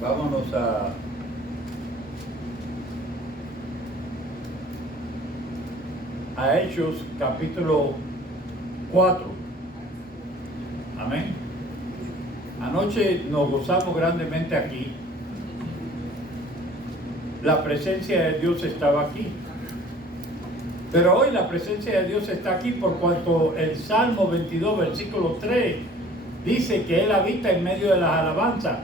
Vámonos a Hechos capítulo 4. Amén. Anoche nos gozamos grandemente aquí. La presencia de Dios estaba aquí. Pero hoy la presencia de Dios está aquí por cuanto el Salmo 22, versículo 3 dice que Él habita en medio de las alabanzas.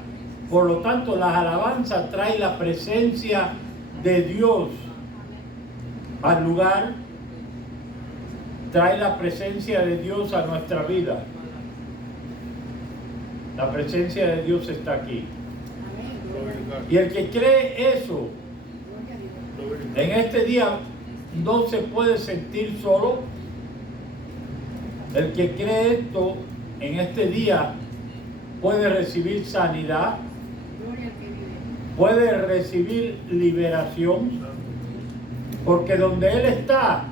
Por lo tanto, las alabanzas traen la presencia de Dios al lugar, trae la presencia de Dios a nuestra vida. La presencia de Dios está aquí. Y el que cree eso, en este día no se puede sentir solo. El que cree esto, en este día puede recibir sanidad, puede recibir liberación, porque donde Él está,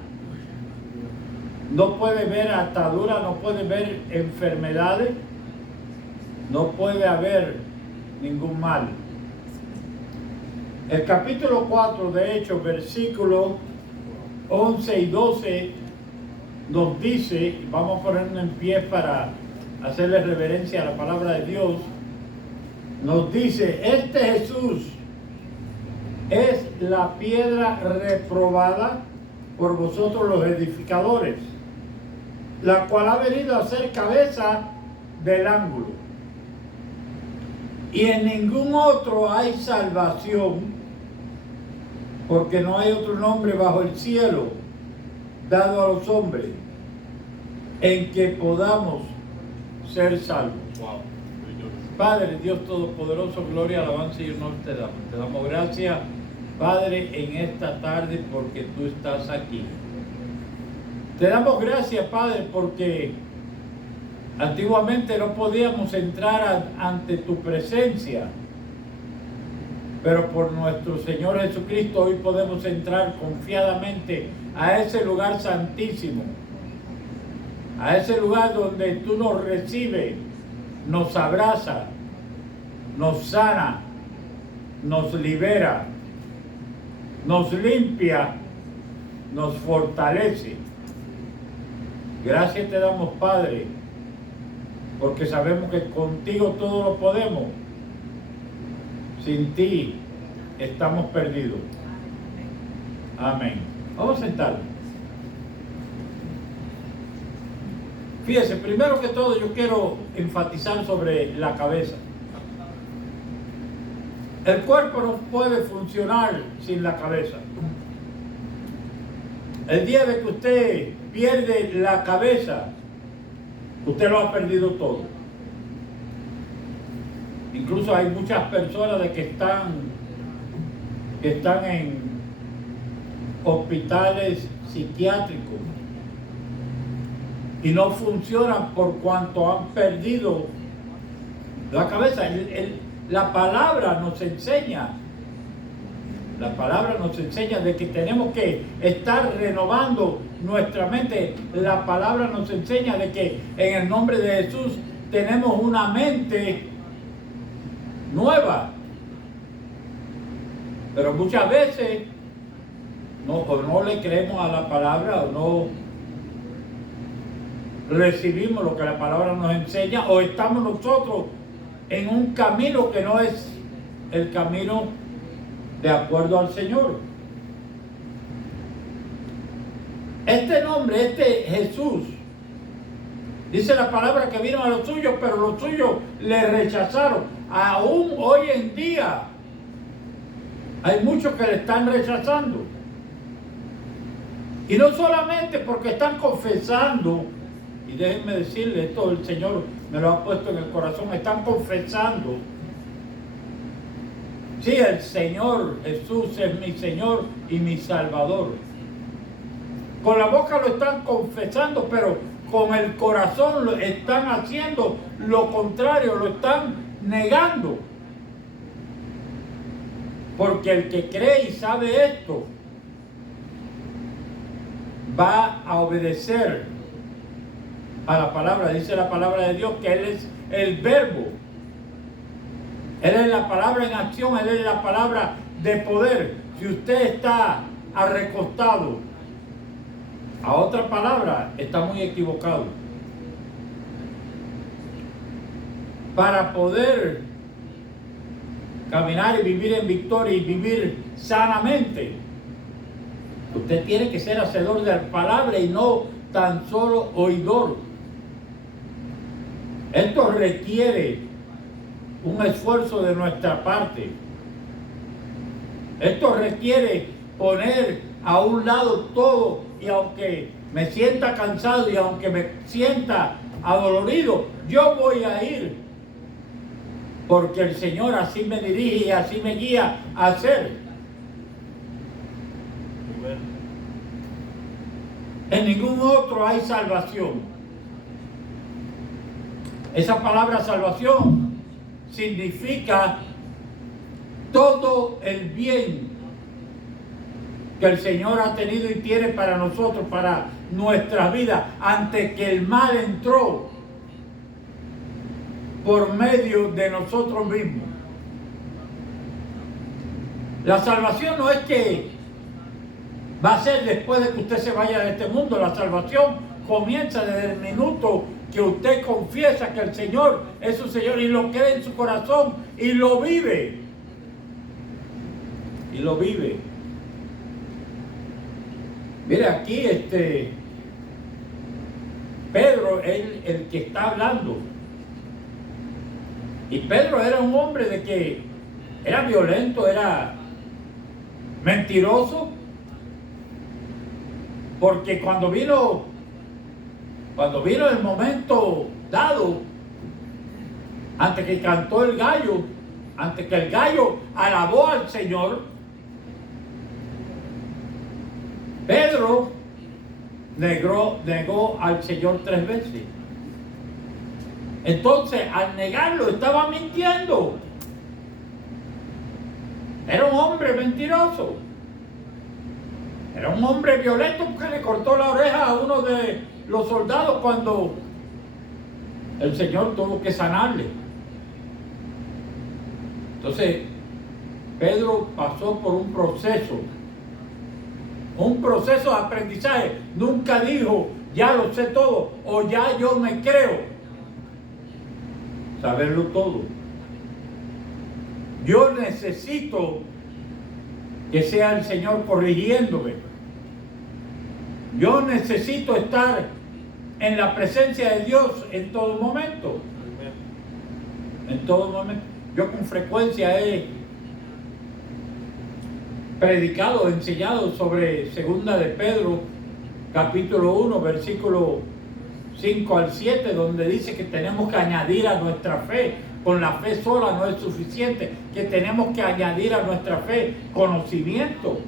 no puede ver atadura, no puede ver enfermedades, no puede haber ningún mal. El capítulo 4 de Hechos, versículos 11 y 12, nos dice, vamos a ponernos en pie para hacerle reverencia a la palabra de Dios, nos dice, este Jesús es la piedra reprobada por vosotros los edificadores, la cual ha venido a ser cabeza del ángulo. Y en ningún otro hay salvación, porque no hay otro nombre bajo el cielo dado a los hombres en que podamos ser salvos. Wow. Padre, Dios Todopoderoso, gloria, alabanza y honor te damos. Te damos gracias, Padre, en esta tarde porque tú estás aquí. Te damos gracias, Padre, porque antiguamente no podíamos entrar ante tu presencia, pero por nuestro Señor Jesucristo hoy podemos entrar confiadamente a ese lugar santísimo, a ese lugar donde tú nos recibes, nos abraza, nos sana, nos libera, nos limpia, nos fortalece. Gracias te damos, Padre, porque sabemos que contigo todo lo podemos. Sin ti estamos perdidos. Amén. Vamos a sentarnos. Fíjese, primero que todo yo quiero enfatizar sobre la cabeza. El cuerpo no puede funcionar sin la cabeza. El día de que usted pierde la cabeza, usted lo ha perdido todo. Incluso hay muchas personas de que están en hospitales psiquiátricos y no funcionan por cuanto han perdido la cabeza. La palabra nos enseña de que tenemos que estar renovando nuestra mente. La palabra nos enseña de que en el nombre de Jesús tenemos una mente nueva. Pero muchas veces no le creemos a la palabra o no recibimos lo que la palabra nos enseña, o estamos nosotros en un camino que no es el camino de acuerdo al Señor. Este nombre, este Jesús, dice la palabra que vino a los suyos, pero los suyos le rechazaron. Aún hoy en día hay muchos que le están rechazando. Y no solamente porque están confesando, y déjenme decirle esto, el Señor me lo ha puesto en el corazón, están confesando, sí, el Señor Jesús es mi Señor y mi Salvador. Con la boca lo están confesando, pero con el corazón lo están haciendo lo contrario, lo están negando. Porque el que cree y sabe esto va a obedecer a la palabra. Dice la palabra de Dios que Él es el verbo. Él es la palabra en acción, Él es la palabra de poder. Si usted está recostado a otra palabra, está muy equivocado. Para poder caminar y vivir en victoria y vivir sanamente, usted tiene que ser hacedor de la palabra y no tan solo oidor. Esto requiere un esfuerzo de nuestra parte. Esto requiere poner a un lado todo, y aunque me sienta cansado y aunque me sienta adolorido, yo voy a ir, porque el Señor así me dirige y así me guía a hacer. En ningún otro hay salvación. Esa palabra salvación significa todo el bien que el Señor ha tenido y tiene para nosotros, para nuestra vida, antes que el mal entró por medio de nosotros mismos. La salvación no es que va a ser después de que usted se vaya de este mundo. La salvación comienza desde el minuto que usted confiesa que el Señor es su Señor y lo cree en su corazón y lo vive. Y lo vive. Mire, aquí Pedro es el que está hablando. Y Pedro era un hombre de que era violento, era mentiroso, porque cuando vino el momento dado, antes que cantó el gallo, antes que el gallo alabó al Señor, Pedro negó al Señor 3 veces. Entonces, al negarlo, estaba mintiendo. Era un hombre mentiroso. Era un hombre violento, porque le cortó la oreja a uno de los soldados cuando el Señor tuvo que sanarle. Entonces, Pedro pasó por un proceso de aprendizaje. Nunca dijo, ya lo sé todo, o ya yo me creo saberlo todo. Yo necesito que sea el Señor corrigiéndome. Yo necesito estar en la presencia de Dios en todo momento. En todo momento. Yo con frecuencia he predicado, enseñado sobre Segunda de Pedro, capítulo 1, versículo 5 al 7, donde dice que tenemos que añadir a nuestra fe. Con la fe sola no es suficiente, que tenemos que añadir a nuestra fe conocimiento.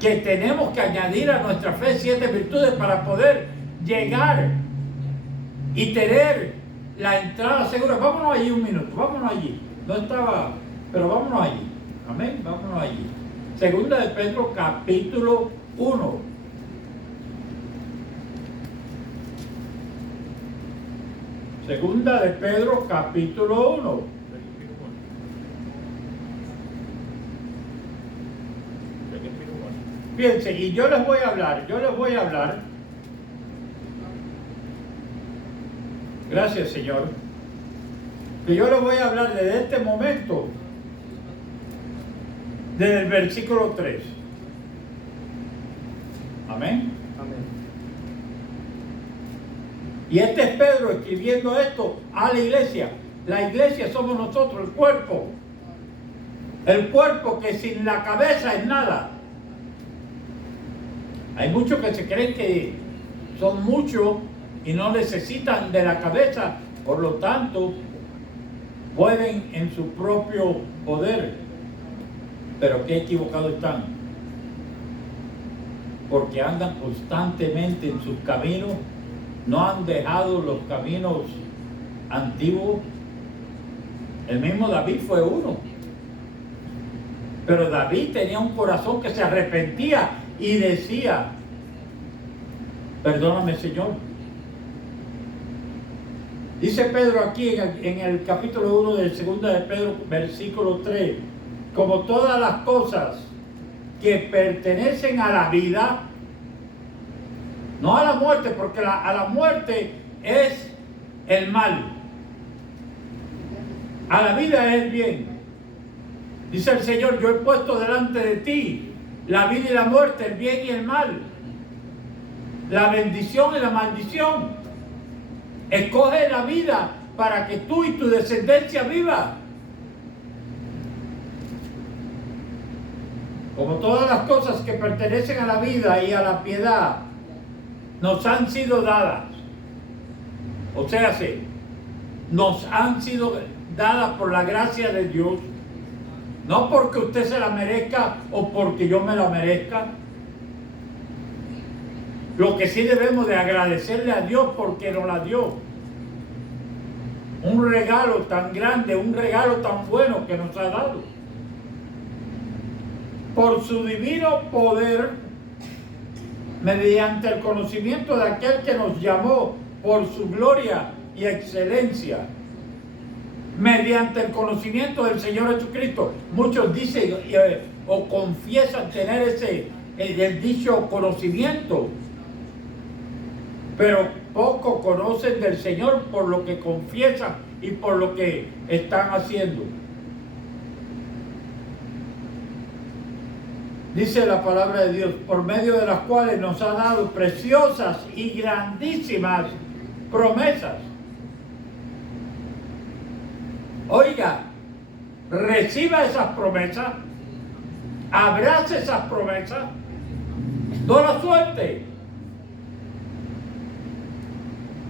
Que tenemos que añadir a nuestra fe 7 virtudes para poder llegar y tener la entrada segura. Vámonos allí un minuto, vámonos allí. No estaba, pero vámonos allí. Amén, vámonos allí. Segunda de Pedro, capítulo 1. Segunda de Pedro, capítulo 1. Fíjense, y yo les voy a hablar. Gracias, Señor. Que yo les voy a hablar desde este momento, desde el versículo 3. Amén. Amén. Y este es Pedro escribiendo esto a la iglesia. La iglesia somos nosotros, el cuerpo. El cuerpo que sin la cabeza es nada. Hay muchos que se creen que son muchos y no necesitan de la cabeza. Por lo tanto, pueden en su propio poder. Pero qué equivocados están. Porque andan constantemente en sus caminos. No han dejado los caminos antiguos. El mismo David fue uno. Pero David tenía un corazón que se arrepentía y decía, perdóname, Señor. Dice Pedro aquí en el capítulo 1 del 2 de Pedro, versículo 3, como todas las cosas que pertenecen a la vida, no a la muerte, porque a la muerte es el mal, a la vida es el bien. Dice el Señor, yo he puesto delante de ti la vida y la muerte, el bien y el mal, la bendición y la maldición. Escoge la vida para que tú y tu descendencia viva. Como todas las cosas que pertenecen a la vida y a la piedad nos han sido dadas. O sea, nos han sido dadas por la gracia de Dios. No porque usted se la merezca o porque yo me la merezca. Lo que sí debemos de agradecerle a Dios porque nos la dio. Un regalo tan grande, un regalo tan bueno que nos ha dado. Por su divino poder, mediante el conocimiento de aquel que nos llamó por su gloria y excelencia, mediante el conocimiento del Señor Jesucristo. Muchos dicen o confiesan tener el dicho conocimiento, pero poco conocen del Señor por lo que confiesan y por lo que están haciendo. Dice la palabra de Dios, por medio de las cuales nos ha dado preciosas y grandísimas promesas. Oiga, reciba esas promesas, abrace esas promesas, no las suelte.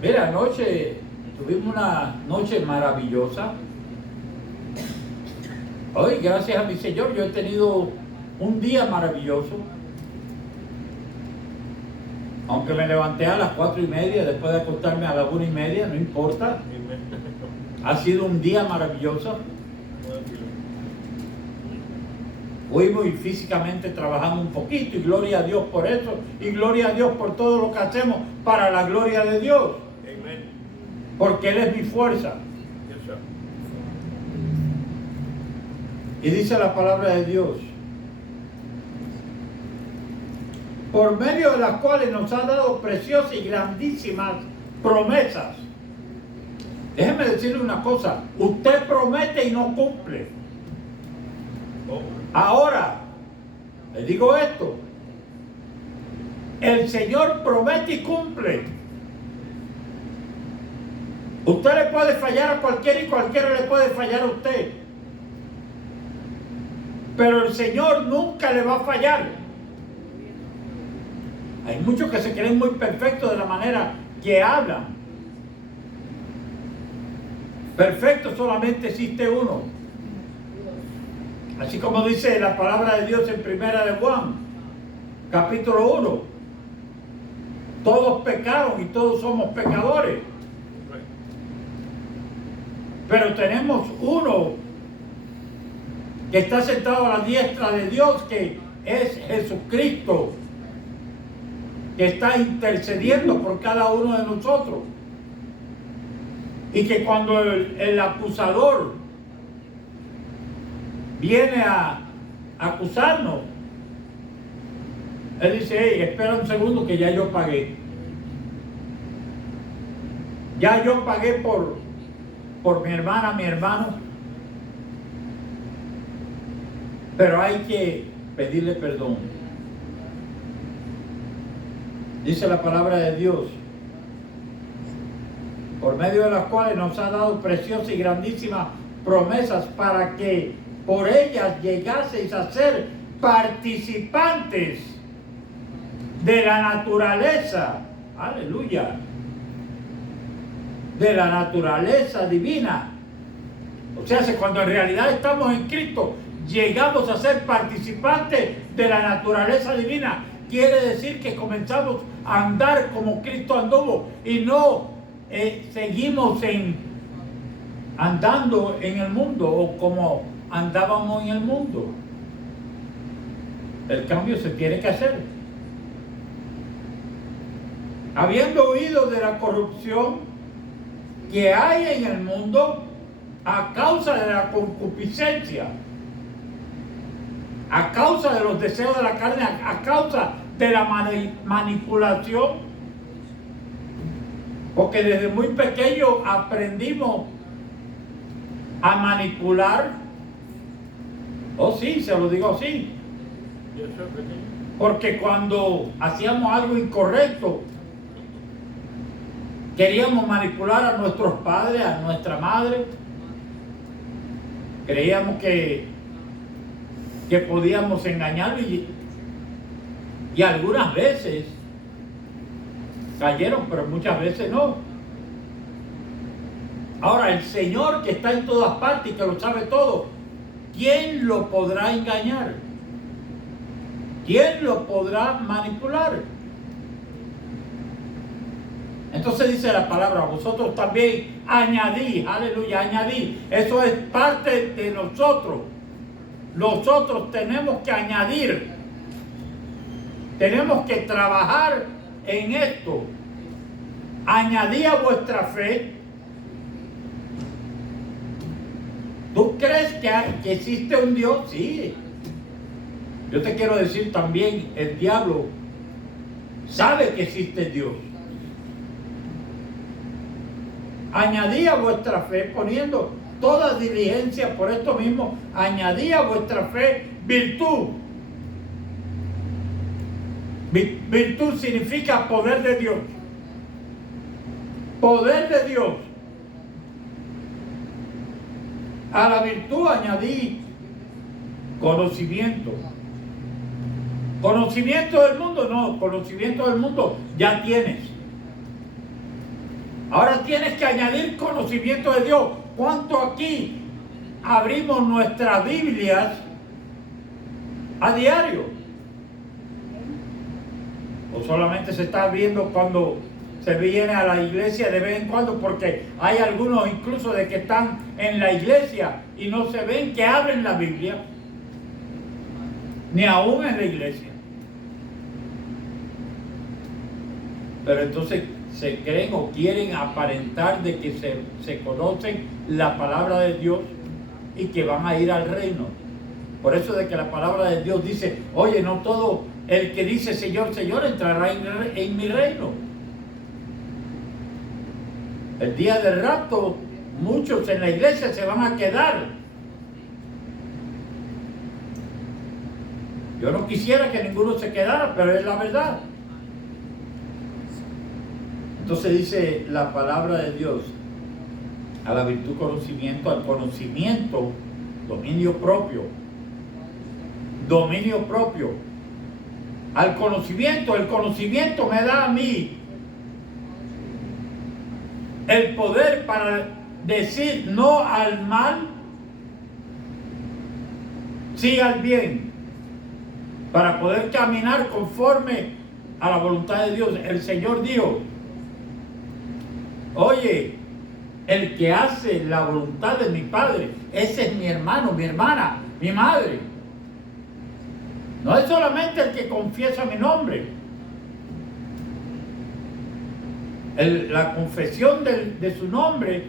Mira, anoche tuvimos una noche maravillosa. Hoy, gracias a mi Señor, yo he tenido un día maravilloso. Aunque me levanté a las 4:30, después de acostarme a las 1:30, no importa. Ha sido un día maravilloso. Fuimos y físicamente trabajando un poquito, y gloria a Dios por eso, y gloria a Dios por todo lo que hacemos para la gloria de Dios. Porque Él es mi fuerza. Y dice la palabra de Dios, por medio de las cuales nos ha dado preciosas y grandísimas promesas. Déjeme decirle una cosa, usted promete y no cumple. Ahora, le digo esto, el Señor promete y cumple. Usted le puede fallar a cualquiera y cualquiera le puede fallar a usted. Pero el Señor nunca le va a fallar. Hay muchos que se creen muy perfectos de la manera que hablan. Perfecto solamente existe uno. Así como dice la palabra de Dios en Primera de Juan, capítulo 1. Todos pecaron y todos somos pecadores. Pero tenemos uno que está sentado a la diestra de Dios, que es Jesucristo, que está intercediendo por cada uno de nosotros. Y que cuando el acusador viene a acusarnos, él dice, hey, espera un segundo que ya yo pagué. Ya yo pagué por mi hermana, mi hermano. Pero hay que pedirle perdón. Dice la palabra de Dios, por medio de las cuales nos ha dado preciosas y grandísimas promesas para que por ellas llegaseis a ser participantes de la naturaleza, aleluya, de la naturaleza divina. O sea, cuando en realidad estamos en Cristo, llegamos a ser participantes de la naturaleza divina. Quiere decir que comenzamos a andar como Cristo anduvo y no seguimos andando en el mundo o como andábamos en el mundo. El cambio se tiene que hacer. Habiendo huido de la corrupción que hay en el mundo a causa de la concupiscencia, a causa de los deseos de la carne, a causa de la manipulación, porque desde muy pequeño aprendimos a manipular. Oh sí, se lo digo así, porque cuando hacíamos algo incorrecto queríamos manipular a nuestros padres, a nuestra madre. Creíamos que podíamos engañarlo y algunas veces cayeron, pero muchas veces no. Ahora, el Señor que está en todas partes y que lo sabe todo, ¿quién lo podrá engañar? ¿Quién lo podrá manipular? Entonces dice la palabra, vosotros también añadid, aleluya, añadid. Eso es parte de nosotros. Nosotros tenemos que añadir. Tenemos que trabajar en esto. Añadid a vuestra fe. ¿Tú crees que existe un Dios? Sí. Yo te quiero decir también, el diablo sabe que existe Dios. Añadid a vuestra fe, poniendo toda diligencia por esto mismo, añadid a vuestra fe virtud. Virtud significa poder de Dios. Poder de Dios. A la virtud añadí conocimiento. ¿Conocimiento del mundo? No, conocimiento del mundo ya tienes. Ahora tienes que añadir conocimiento de Dios. ¿Cuánto aquí abrimos nuestras Biblias a diario? ¿O solamente se está viendo cuando se viene a la iglesia de vez en cuando? Porque hay algunos incluso de que están en la iglesia y no se ven que abren la Biblia, ni aún en la iglesia. Pero entonces se creen o quieren aparentar de que se conocen la palabra de Dios y que van a ir al reino. Por eso de que la palabra de Dios dice, oye, no todo el que dice Señor, Señor entrará en mi reino. El día del rapto, muchos en la iglesia se van a quedar. Yo no quisiera que ninguno se quedara, pero es la verdad. Entonces dice la palabra de Dios, a la virtud conocimiento, al conocimiento, dominio propio. Dominio propio. Al conocimiento, el conocimiento me da a mí el poder para decir no al mal, sí al bien, para poder caminar conforme a la voluntad de Dios. El Señor dijo, oye, el que hace la voluntad de mi Padre, ese es mi hermano, mi hermana, mi madre. No es solamente el que confiesa mi nombre. La confesión de su nombre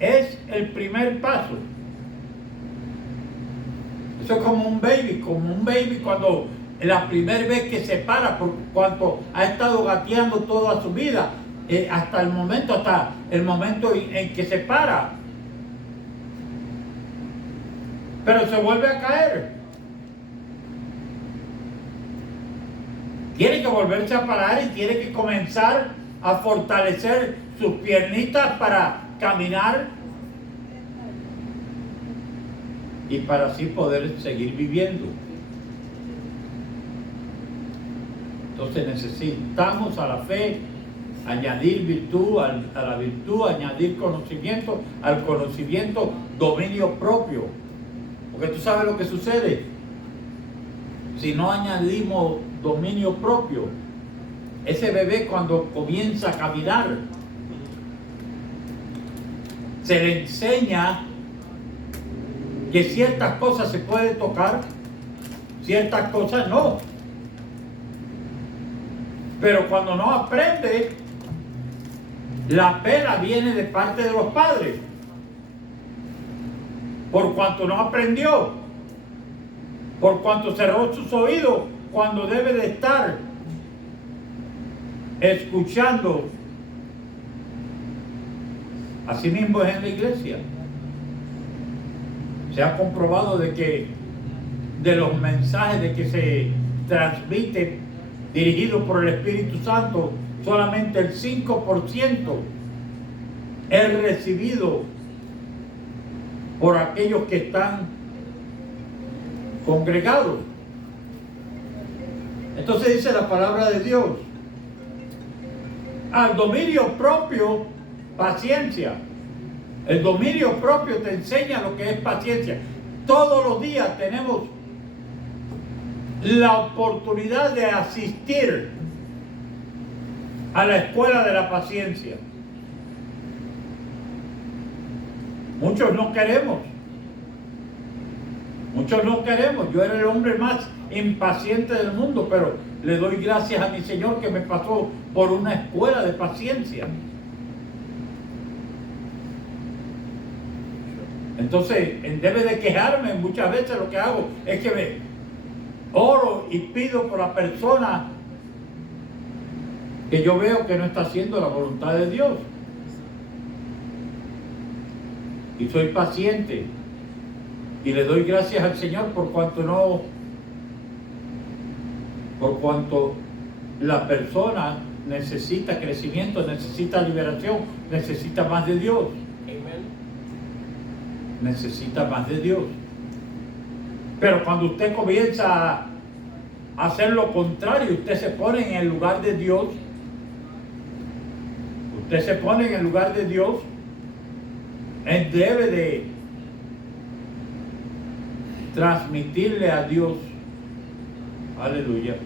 es el primer paso. Eso es como un baby cuando la primera vez que se para, por cuanto ha estado gateando toda su vida, hasta el momento en que se para. Pero se vuelve a caer. Tiene que volverse a parar y tiene que comenzar a fortalecer sus piernitas para caminar y para así poder seguir viviendo. Entonces necesitamos a la fe añadir virtud, a la virtud añadir conocimiento, al conocimiento dominio propio. Porque tú sabes lo que sucede si no añadimos dominio propio. Ese bebé cuando comienza a caminar se le enseña que ciertas cosas se pueden tocar, ciertas cosas no. Pero cuando no aprende, La pela viene de parte de los padres, por cuanto no aprendió, por cuanto cerró sus oídos cuando debe de estar escuchando. Asimismo es en la iglesia. Se ha comprobado de que de los mensajes de que se transmiten dirigidos por el Espíritu Santo, solamente el 5% es recibido por aquellos que están congregados. Entonces dice la palabra de Dios: al dominio propio, paciencia. El dominio propio te enseña lo que es paciencia. Todos los días tenemos la oportunidad de asistir a la escuela de la paciencia. Muchos no queremos. Muchos no queremos. Yo era el hombre más impaciente del mundo, pero le doy gracias a mi Señor que me pasó por una escuela de paciencia. Entonces, en vez de quejarme, muchas veces lo que hago es que me oro y pido por la persona que yo veo que no está haciendo la voluntad de Dios. Y soy paciente y le doy gracias al Señor por cuanto la persona necesita crecimiento, necesita liberación, necesita más de Dios. Necesita más de Dios. Pero cuando usted comienza a hacer lo contrario, usted se pone en el lugar de Dios. Usted se pone en el lugar de Dios. Él debe de transmitirle a Dios, aleluya,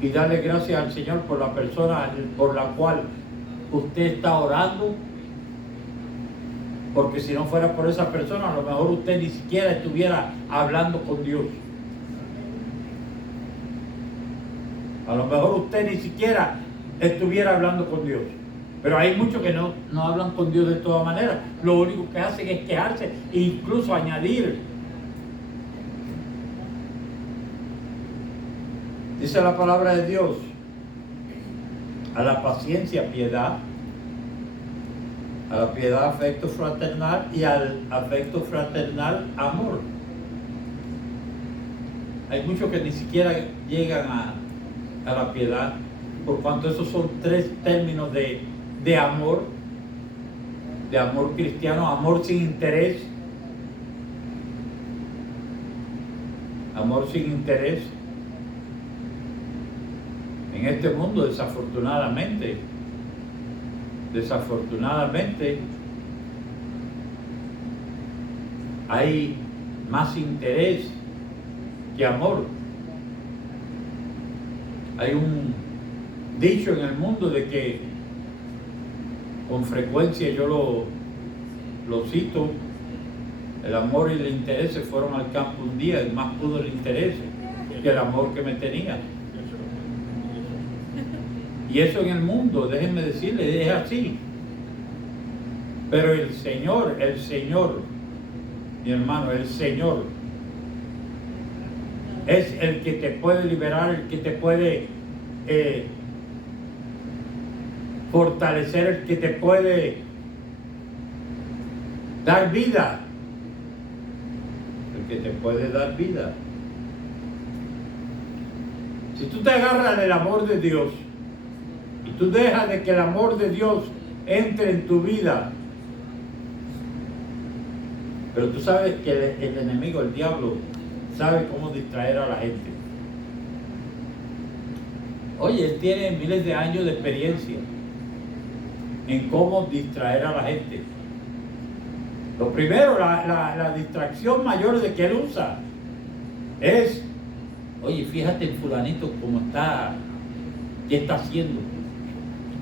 y darle gracias al Señor por la persona por la cual usted está orando. Porque si no fuera por esa persona, a lo mejor usted ni siquiera estuviera hablando con Dios. A lo mejor usted ni siquiera estuviera hablando con Dios. Pero hay muchos que no hablan con Dios de todas maneras. Lo único que hacen es quejarse e incluso añadir. Dice la palabra de Dios: a la paciencia, piedad. A la piedad, afecto fraternal, y al afecto fraternal, amor. Hay muchos que ni siquiera llegan a la piedad, por cuanto esos son tres términos de amor cristiano: amor sin interés, amor sin interés. En este mundo, desafortunadamente, hay más interés que amor. Hay un dicho en el mundo de que, con frecuencia yo lo cito: el amor y el interés se fueron al campo un día, y más pudo el interés que el amor que me tenía. Y eso en el mundo, déjenme decirle, es así. Pero el Señor, mi hermano, el Señor es el que te puede liberar, el que te puede fortalecer, el que te puede dar vida. El que te puede dar vida. Si tú te agarras del amor de Dios y tú dejas de que el amor de Dios entre en tu vida, pero tú sabes que el enemigo, el diablo, sabe cómo distraer a la gente. Oye, él tiene miles de años de experiencia en cómo distraer a la gente. Lo primero, la distracción mayor de que él usa es: oye, fíjate en fulanito cómo está, qué está haciendo.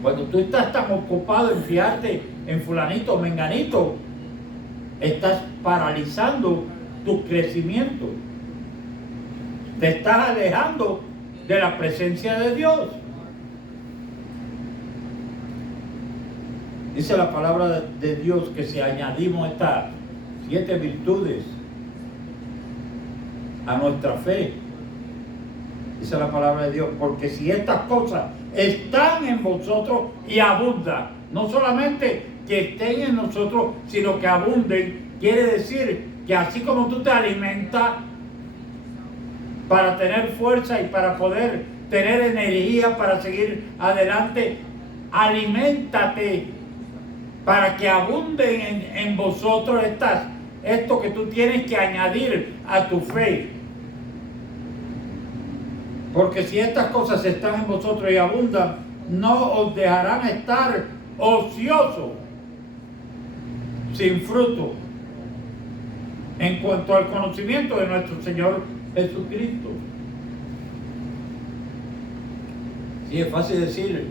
Cuando tú estás tan ocupado en fijarte en fulanito o menganito, estás paralizando tu crecimiento. Te estás alejando de la presencia de Dios. Dice la palabra de Dios que si añadimos estas 7 virtudes a nuestra fe, dice la palabra de Dios, porque si estas cosas están en vosotros y abundan, no solamente que estén en nosotros, sino que abunden, quiere decir que así como tú te alimentas para tener fuerza y para poder tener energía para seguir adelante, aliméntate para que abunden en vosotros esto que tú tienes que añadir a tu fe. Porque si estas cosas están en vosotros y abundan, no os dejarán estar ociosos, sin fruto, en cuanto al conocimiento de nuestro Señor Jesucristo. Sí, es fácil decir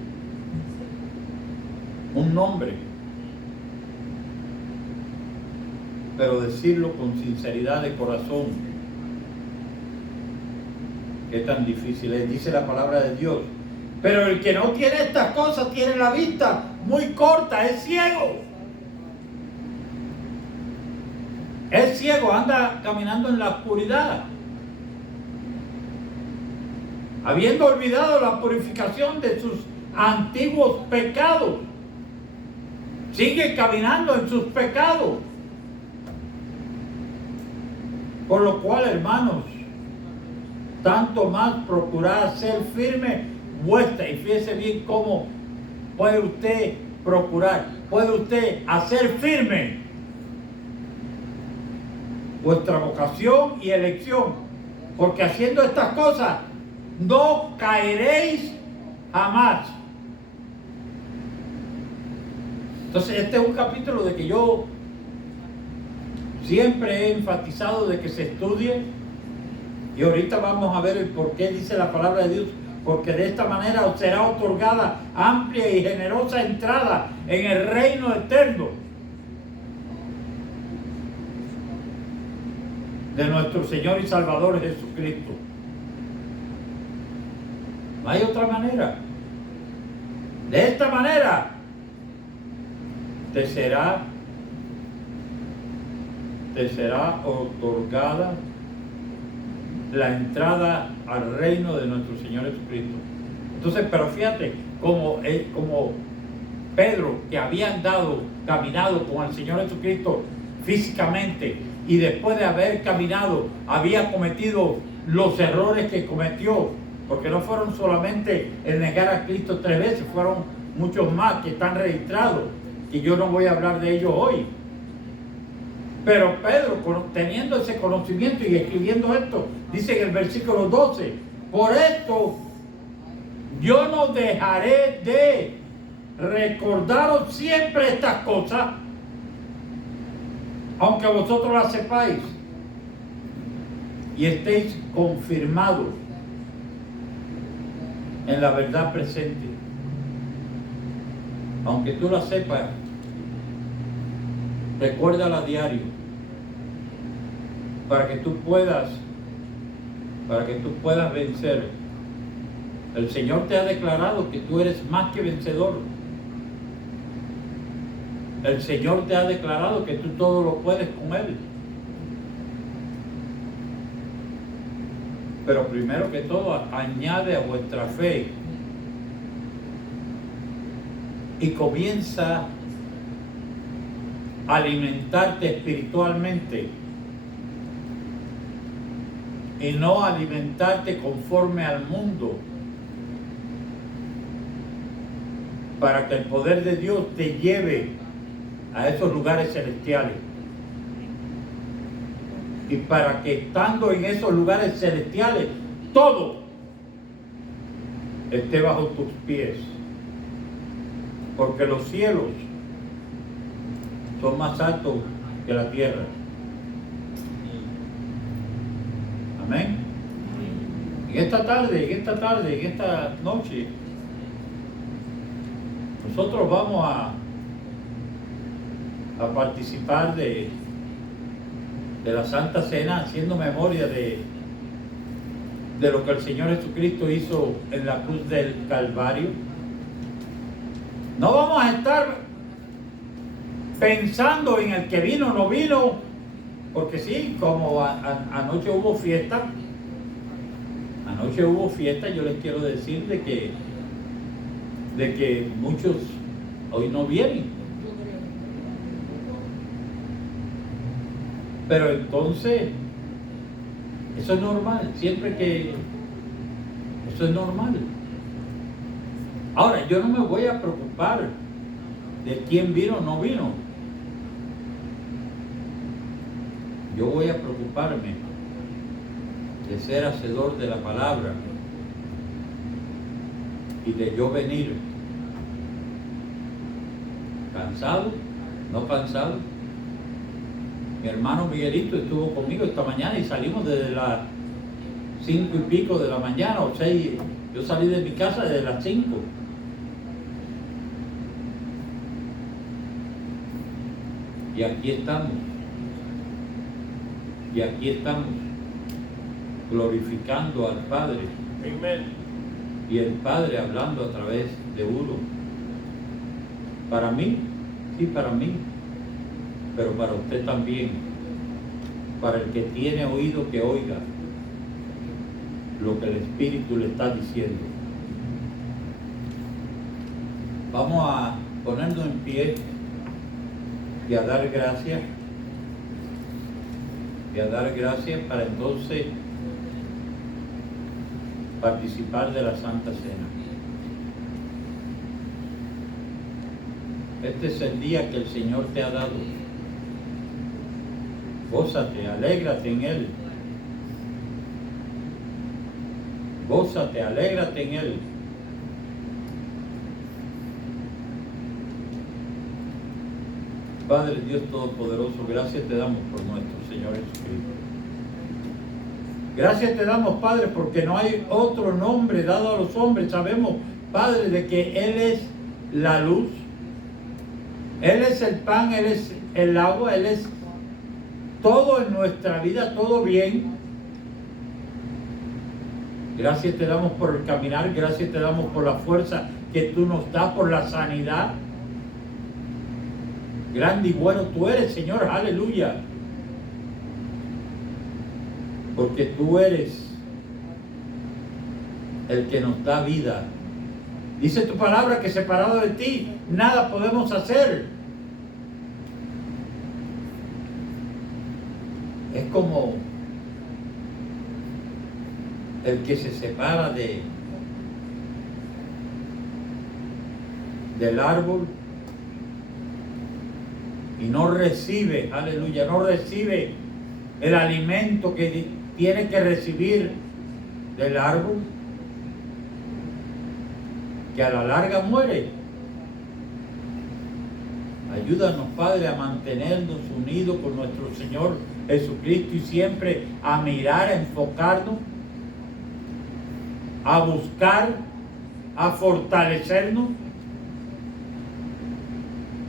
un nombre, pero decirlo con sinceridad de corazón, qué tan difícil es. Dice la palabra de Dios, pero el que no tiene estas cosas tiene la vista muy corta, es ciego. Es ciego, anda caminando en la oscuridad, habiendo olvidado la purificación de sus antiguos pecados. Sigue caminando en sus pecados. Por lo cual, hermanos, tanto más procurad ser firme vuestra. Y fíjese bien cómo puede usted procurar, puede usted hacer firme vuestra vocación y elección, porque haciendo estas cosas no caeréis jamás. Entonces este es un capítulo de que yo siempre he enfatizado de que se estudie, y ahorita vamos a ver el por qué dice la palabra de Dios, porque de esta manera os será otorgada amplia y generosa entrada en el reino eterno de nuestro Señor y Salvador Jesucristo. No hay otra manera. De esta manera te será otorgada la entrada al reino de nuestro Señor Jesucristo. Entonces, pero fíjate, como Pedro, que había caminado con el Señor Jesucristo físicamente, y después de haber caminado había cometido los errores que cometió, porque no fueron solamente el negar a Cristo 3 veces, fueron muchos más que están registrados, y yo no voy a hablar de ellos hoy. Pero Pedro, teniendo ese conocimiento y escribiendo esto, dice en el versículo 12, por esto yo no dejaré de recordaros siempre estas cosas, aunque vosotros las sepáis y estéis confirmados en la verdad presente. Aunque tú la sepas, recuérdala a diario, para que tú puedas vencer. El Señor te ha declarado que tú eres más que vencedor. El Señor te ha declarado que tú todo lo puedes con Él. Pero primero que todo, añade a vuestra fe y comienza a alimentarte espiritualmente y no alimentarte conforme al mundo, para que el poder de Dios te lleve a esos lugares celestiales, y para que estando en esos lugares celestiales todo esté bajo tus pies, porque los cielos son más altos que la tierra. Amén. En esta tarde, en esta noche, nosotros vamos a participar de la Santa Cena, haciendo memoria de lo que el Señor Jesucristo hizo en la cruz del Calvario. No vamos a estar pensando en el que vino o no vino, porque sí, como anoche hubo fiesta, yo les quiero decir de que muchos hoy no vienen. Pero entonces, eso es normal, eso es normal. Ahora, yo no me voy a preocupar de quién vino o no vino. Yo voy a preocuparme de ser hacedor de la palabra y de yo venir cansado, no cansado. Mi hermano Miguelito estuvo conmigo esta mañana y salimos desde las 5 y pico de la mañana o 6. Yo salí de mi casa desde las 5. Y aquí estamos. Y aquí estamos glorificando al Padre. Amén. Y el Padre hablando a través de uno. Para mí, sí, para mí, pero para usted también. Para el que tiene oído que oiga lo que el Espíritu le está diciendo. Vamos a ponernos en pie y a dar gracias. Y a dar gracias para entonces participar de la Santa Cena. Este es el día que el Señor te ha dado. Gózate, alégrate en Él. Gózate, alégrate en Él. Padre Dios Todopoderoso, gracias te damos por nuestro Señor Jesucristo. Gracias te damos, Padre, porque no hay otro nombre dado a los hombres. Sabemos, Padre, de que Él es la luz. Él es el pan, Él es el agua, Él es todo en nuestra vida, todo bien. Gracias te damos por el caminar, gracias te damos por la fuerza que tú nos das, por la sanidad. Grande y bueno tú eres, Señor, aleluya. Porque tú eres el que nos da vida. Dice tu palabra que separado de ti nada podemos hacer. Es como el que se separa del árbol y no recibe, aleluya, no recibe el alimento que tiene que recibir del árbol, que a la larga muere. Ayúdanos, Padre, a mantenernos unidos con nuestro Señor Jesucristo y siempre a mirar, a enfocarnos, a buscar, a fortalecernos,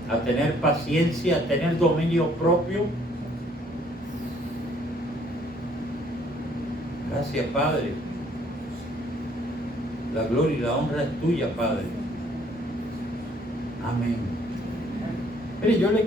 a tener paciencia, a tener dominio propio. Gracias, Padre. La gloria y la honra es tuya, Padre. Amén. Mire, yo le